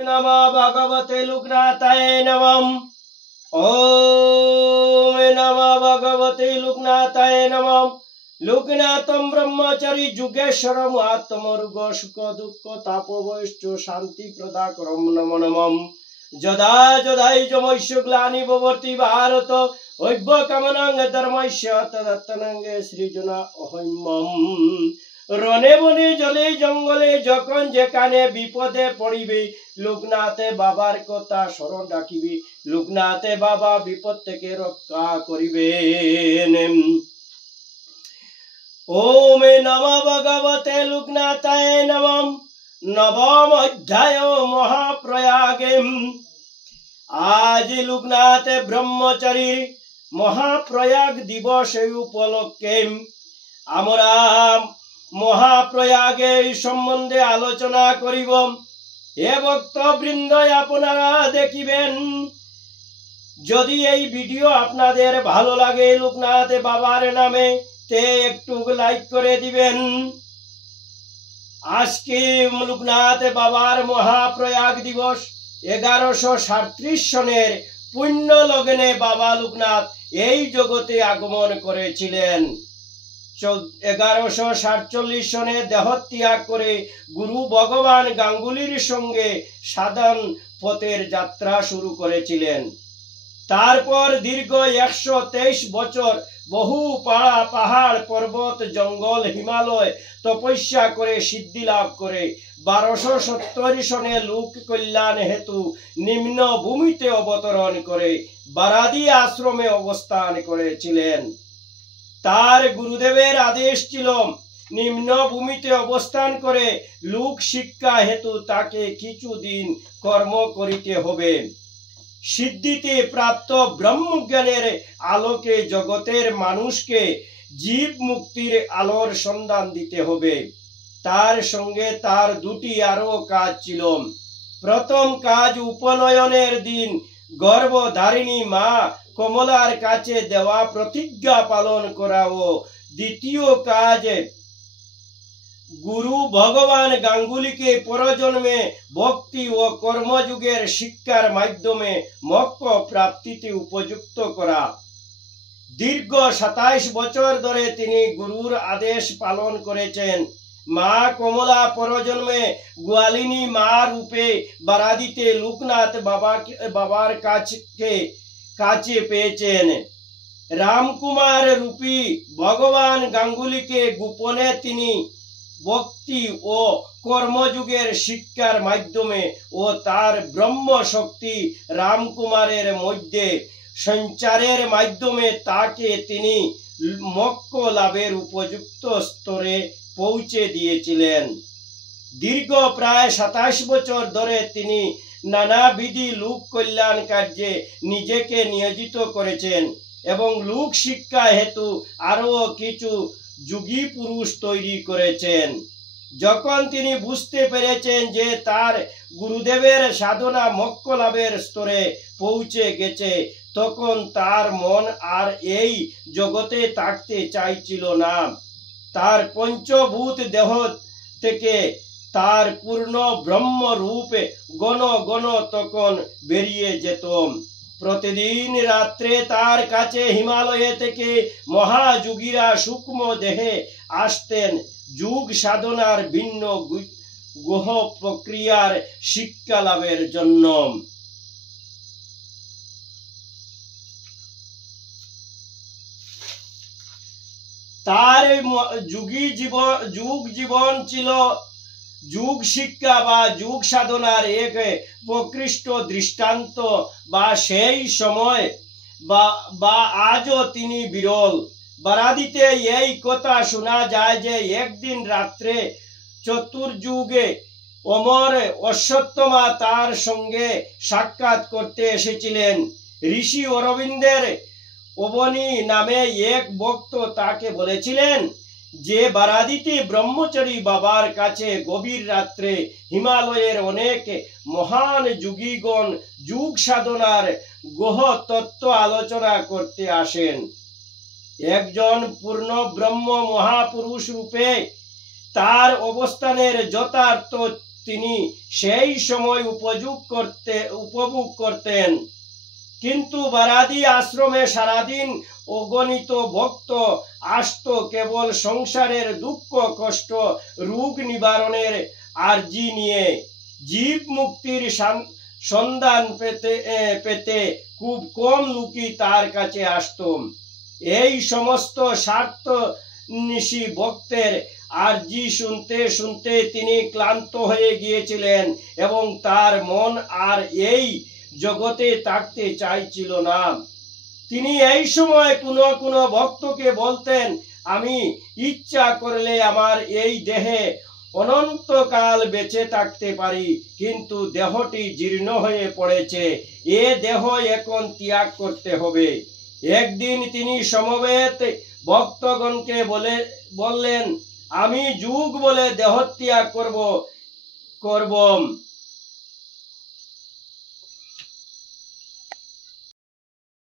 नमो भगवते लोकनाथाय नमः। ओम नमो भगवते लोकनाथाय नमः। लोकनाथम ब्रह्मचारी जुगेश्वरम आत्मरुग सुख दुख तापवैश्च शांति प्रदाकरम नमो नमः। जदा जदाई जमैश्य ग्लानि भवति भारत ऐक्य कामनांग धर्मस्य तदत्तनांगे सृजना अहम्मम। रने बने जले जंगले जखन जेखाने विपदे पड़िबे लोकनाथे बाबार कथा स्मरण राखिबे लोकनाथे बाबा विपद थेके रक्षा करिबेन। ओम नमो भगवते लोकनाथाय नमः। नवम अध्याय महाप्रयागे। आज लोकनाथ ब्रह्मचारी महाप्रयाग दिवस उपलक्षे आमरा महाप्रयागे सम्बन्धे आलोचना करिब। हे भक्तबृंद आपनारा देखिबेन। यदि এই ভিডিও আপনাদের ভালো লাগে লোকনাথ বাবার নামে তে একটু লাইক করে দিবেন। আজকে লোকনাথ বাবার মহাপ্রয়াগ দিবস 1137 সনের পুণ্য লগ্নে বাবা লোকনাথ এই জগতে আগমন করেছিলেন। 1147 সনে দেহত্যাগ করে গুরু ভগবান গাঙ্গুলির সঙ্গে সাধন পথের যাত্রা শুরু করেছিলেন। তারপর দীর্ঘ 123 বছর বহু পাহাড় পর্বত জঙ্গল হিমালয় তপস্যা করে সিদ্ধি লাভ করে 1270 সনে লোক কল্যাণ হেতু নিম্ন ভূমিতে অবতরণ করে বারাদি আশ্রমে অবস্থান করেছিলেন। তার গুরুদেবের আদেশ ছিল নিম্ন ভূমিতে অবস্থান করে লোক শিক্ষা হেতু তাকে কিছুদিন কর্ম করিতে হবে। সিদ্ধিতে প্রাপ্ত ব্রহ্মজ্ঞানের আলোকে জগতের মানুষকে জীব মুক্তির আলোর সন্ধান দিতে হবে। তার সঙ্গে তার দুটি আরো কাজ ছিল। প্রথম কাজ উপনয়নের দিন গর্ভধারিণী মা কমলার কাছে দেওয়া প্রতিজ্ঞা পালন করা ও দ্বিতীয় কাজ গুরু ভগবান গাঙ্গুলিকে পরজন্মে ভক্তি ও কর্মযুগের শিক্ষার মাধ্যমে মোক্ষ প্রাপ্তিতে উপযুক্ত করা। দীর্ঘ 27 বছর ধরে তিনি গুরুর আদেশ পালন করেছেন। মা কমলা পরজন্মে গোয়ালিনী মা রূপে বারাদিতে লোকনাথ বাবার কাছে পেয়েছেন। রামকুমার রূপী ভগবান গাঙ্গুলিকে গোপনে তিনি ভক্তি ও কর্মযুগের শিক্ষার মাধ্যমে ও তার ব্রহ্ম শক্তি রামকুমারের মধ্যে সঞ্চারের মাধ্যমে তাকে তিনি মোক্ষ লাভের উপযুক্ত স্তরে পৌঁছে দিয়েছিলেন। দীর্ঘ প্রায় 27 বছর ধরে তিনি নানাবিধি লোক কল্যাণ কার্যে নিজেকে নিয়োজিত করেছেন এবং লোক শিক্ষা হেতু আরো কিছু যোগী পুরুষ তৈরি করেছেন। যখন তিনি বুঝতে পেরেছেন যে তার গুরুদেবের সাধনা মোক্ষ লাভের স্তরে পৌঁছে গেছে তখন তার মন আর এই জগতে থাকতে চাইছিল না। তার পঞ্চভূত দেহ থেকে তার পূর্ণ ব্রহ্ম রূপে গণ গণ তখন বেরিয়ে যেত। প্রতিদিন রাত্রে তার কাছে হিমালয়ে থেকে মহাযোগীরা সূক্ষ্ম দেহে আসতেন যোগ সাধনার ভিন্ন গুহ প্রক্রিয়ার শিক্ষা লাভের জন্য। তার যুগ জীবন ছিল যুগ শিক্ষা বা যুগ সাধনার এক প্রকৃষ্ট দৃষ্টান্ত বা সেই সময় বা আজও তিনি বিরল। বারাদিতে এই কথা শোনা যায় যে একদিন রাত্রে চতুর্যুগে অমর অশ্বত্থমা তার সঙ্গে সাক্ষাৎ করতে এসেছিলেন। ঋষি অরবিন্দের অবনী নামে এক ভক্ত তাকে বলেছিলেন যে বারাদিতে ব্রহ্মচারী বাবার কাছে গভীর রাত্রে হিমালয়ের অনেক মহান যোগীগণ যুগ সাধনার গহ তত্ত্ব আলোচনা করতে আসেন। একজন পূর্ণ ব্রহ্ম মহাপুরুষ রূপে তার অবস্থানের যথার্থ তিনি সেই সময় উপভোগ করতেন। কিন্তু বারাদি আশ্রমে সারাদিন অগণিত ভক্ত আসত কেবল সংসারের দুঃখ কষ্ট রোগ নিবারণের আর্জি নিয়ে। জীব মুক্তির সন্ধান পেতে খুব কম লোকই তার কাছে আসত। এই সমস্ত স্বার্থনিশী ভক্তের আর্জি শুনতে শুনতে তিনি ক্লান্ত হয়ে গিয়েছিলেন এবং তার মন আর এই জগতে থাকতে চাইছিল না। তিনি এই সময় কোনো ভক্তকে বলতেন, আমি ইচ্ছা করলে আমার এই দেহে অনন্তকাল বেঁচে থাকতে পারি, কিন্তু দেহটি জীর্ণ হয়ে পড়েছে, এ দেহ এখন ত্যাগ করতে হবে। একদিন তিনি সমবেত ভক্তগণকে বললেন, আমি যুগ বলে দেহত্যাগ করব।